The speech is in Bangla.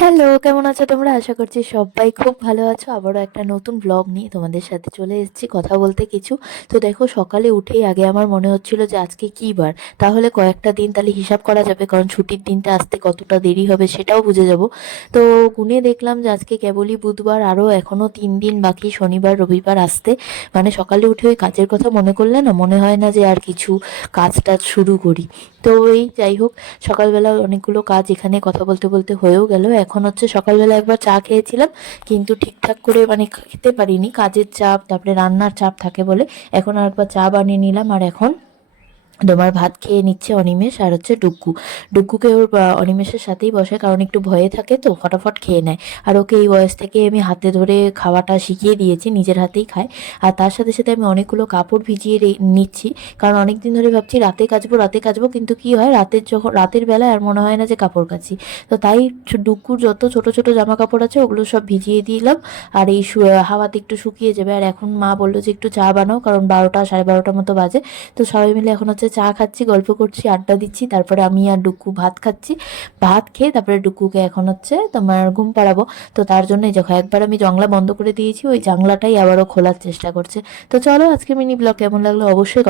হ্যালো কেমন আছো তোমরা? আশা করছি সবাই খুব ভালো আছো। আবারও একটা নতুন ব্লগ নিয়ে তোমাদের সাথে চলে এসেছি কথা বলতে কিছু। তো দেখো, সকালে উঠেই আগে আমার মনে হচ্ছিল যে আজকে কী বার? তাহলে কয়েকটা দিন তাহলে হিসাব করা যাবে, কারণ ছুটির দিনটা আসতে কতটা দেরি হবে সেটাও বুঝে যাব। তো গুনে দেখলাম যে আজকে কেবলই বুধবার, আরও এখনও তিন দিন বাকি, শনিবার, রবিবার আসতে। মানে সকালে উঠে ওই কাজের কথা মনে করলে না, মনে হয় না যে আর কিছু কাজ টাজ শুরু করি। তো এই যাই হোক, সকালবেলা অনেকগুলো কাজ এখানে কথা বলতে বলতে হয়েও গেল। এখন হচ্ছে সকালবেলা একবার চা খেয়েছিলাম, কিন্তু ঠিকঠাক করে মানে খেতে পারিনি। কাজের চাপ, তারপরে রান্নার চাপ থাকে বলে এখন আর একবার চা বানিয়ে নিলাম, আর এখন তোমার ভাত খেয়ে নিচ্ছে অনিমেষ আর হচ্ছে ডুগ্গু ডুগ্গুকে ওর অনিমেষের সাথেই বসে, কারণ একটু ভয়ে থাকে তো, ফটাফট খেয়ে নেয়। আর ওকে এই বয়স থেকে আমি হাতে ধরে খাওয়াটা শিখিয়ে দিয়েছি, নিজের হাতেই খায়। আর তার সাথে সাথে আমি অনেকগুলো কাপড় ভিজিয়ে নিচ্ছি, কারণ অনেক দিন ধরে ভাবছি রাতে কাচবো রাতে কাচবো, কিন্তু কি হয়, রাতের যখন, রাতের বেলায় আর মনে হয় না যে কাপড় কাচি। তো তাই ডুগ্গুর যত ছোট ছোট জামা কাপড় আছে, ওগুলো সব ভিজিয়ে দিলাম। আর এই হাওয়াতে একটু শুকিয়ে যাবে। আর এখন মা বলল যে একটু চা বানাও, কারণ বারোটা, সাড়ে বারোটার মতো বাজে। তো সবাই মিলে এখন হচ্ছে চা খাচ্ছি, গল্প করছি, আড্ডা দিচ্ছি, তারপরে আমি আর ডুকু ভাত খাচ্ছি। ভাত খেয়ে তারপরে ডুকুকে এখন হচ্ছে তোমার ঘুম পাড়াবো। তো তার জন্যই দেখো, একবার আমি জংলা বন্ধ করে দিয়েছি, ওই জাংলাটাই আবারও খোলার চেষ্টা করছে। তো চলো আজকে মিনি ব্লগ কেমন লাগল অবশ্যই